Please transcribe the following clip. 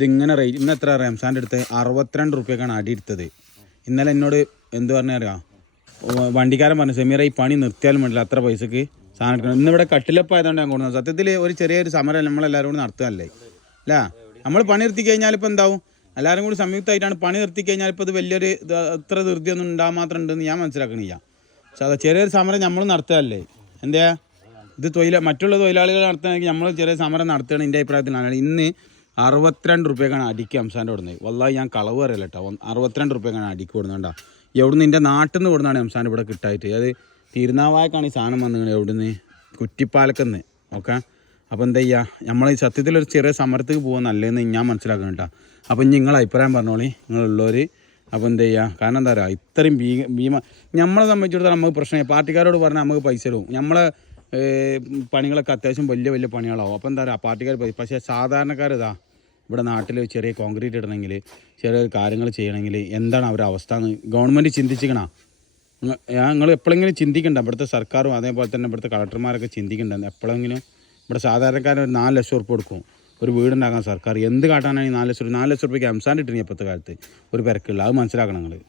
ഇതിങ്ങനെ റേറ്റ് ഇന്ന് എത്ര റംസാന്റെ അടുത്ത് അറുപത്തിരണ്ട് റുപ്യക്കാണ് അടി എടുത്തത്. ഇന്നലെ എന്നോട് എന്ത് പറഞ്ഞറിയാം? വണ്ടിക്കാരൻ പറഞ്ഞു സെമീറ ഈ പണി നിർത്തിയാലും വേണ്ടില്ല അത്ര പൈസക്ക് സാധനം എടുക്കണം. ഇന്ന് ഇവിടെ കട്ടിലപ്പായതുകൊണ്ട് ഞാൻ കൊടുക്കുന്നത് സത്യത്തിൽ ഒരു ചെറിയൊരു സമരം നമ്മളെല്ലാവരും കൂടി നടത്തുകയല്ലേ? അല്ല നമ്മൾ പണി നിർത്തി കഴിഞ്ഞാൽ ഇപ്പോൾ എന്താവും? എല്ലാവരും കൂടി സംയുക്തമായിട്ടാണ് പണി നിർത്തി കഴിഞ്ഞാൽ ഇപ്പോൾ ഇത് വലിയൊരു ഇത് അത്ര ധൃതിയൊന്നും ഉണ്ടാകാൻ മാത്രം ഉണ്ടെന്ന് ഞാൻ മനസ്സിലാക്കണില്ല. പക്ഷെ അത് ചെറിയൊരു സമരം നമ്മൾ നടത്തുകയല്ലേ? എന്താ ഇത് തൊഴിലാ മറ്റുള്ള തൊഴിലാളികൾ നടത്തുകയാണെങ്കിൽ നമ്മൾ ചെറിയ സമരം നടത്തുകയാണ് എന്റെ അഭിപ്രായത്തിലാണ് ഇന്ന് അറുപത്തിരണ്ട് റുപ്യക്കാണ് അടിക്ക് ഹംസാന്റെ കൊടുക്കുന്നത് വല്ലാതെ ഞാൻ കളവ് അറിയില്ല കേട്ടോ അറുപത്തിരണ്ട് റുപ്യക്കാണ് അടിക്ക് കൊടുക്കുന്നുണ്ടോ എവിടുന്ന് എന്റെ നാട്ടിൽ നിന്ന് കൊടുന്നാണ് ഹംസാൻ ഇവിടെ കിട്ടായിട്ട്. അത് തിരുനാവായക്കാണ് ഈ സാധനം വന്നത് എവിടുന്ന്? കുറ്റിപ്പാലക്കുന്ന്. ഓക്കെ? അപ്പോൾ എന്താ ചെയ്യുക നമ്മൾ ഈ സത്യത്തിൽ ഒരു ചെറിയ സമരത്തേക്ക് പോകുക നല്ലതെന്ന് ഞാൻ മനസ്സിലാക്കണം കേട്ടോ അപ്പോൾ ഇനി നിങ്ങളെ അഭിപ്രായം പറഞ്ഞോളി. നിങ്ങളുള്ളവർ അപ്പോൾ എന്താ ചെയ്യുക കാരണം എന്താ പറയുക ഇത്രയും ഭീ ഭീമ നമ്മളെ സംബന്ധിച്ചിടത്തോളം നമുക്ക് പ്രശ്നമായി പാർട്ടിക്കാരോട് പറഞ്ഞാൽ നമുക്ക് പൈസ തരും. നമ്മളെ പണികളൊക്കെ അത്യാവശ്യം വലിയ വലിയ പണികളാവും. അപ്പോൾ എന്താ പറയുക പാർട്ടിക്കാർ പക്ഷേ സാധാരണക്കാർ ഇതാ. ഇവിടെ നാട്ടിൽ ചെറിയ കോൺക്രീറ്റ് ഇടണമെങ്കിൽ ചെറിയ കാര്യങ്ങൾ ചെയ്യണമെങ്കിൽ എന്താണ് അവരുടെ അവസ്ഥ എന്ന് ഗവൺമെന്റ് ചിന്തിച്ചിക്കണ ഞങ്ങൾ എപ്പോഴെങ്കിലും ചിന്തിക്കണ്ട. ഇവിടുത്തെ സർക്കാരും അതേപോലെ തന്നെ ഇവിടുത്തെ കളക്ടർമാരൊക്കെ ചിന്തിക്കണ്ട. എപ്പോഴെങ്കിലും ഇവിടെ സാധാരണക്കാരൻ ഒരു നാല് ലക്ഷം ഉറുപ്പ് കൊടുക്കും. ഒരു വീടുണ്ടാക്കാൻ സർക്കാർ എന്ത് കാട്ടാനാണ് ഈ നാല് ലക്ഷം നാല് ലക്ഷം റുപ്യക്ക് അംസാൻ ഇട്ടിനി ഇപ്പോഴത്തെ കാലത്ത്. ഒരു പെരക്കുള്ള. അത് മനസ്സിലാക്കണം നിങ്ങൾ.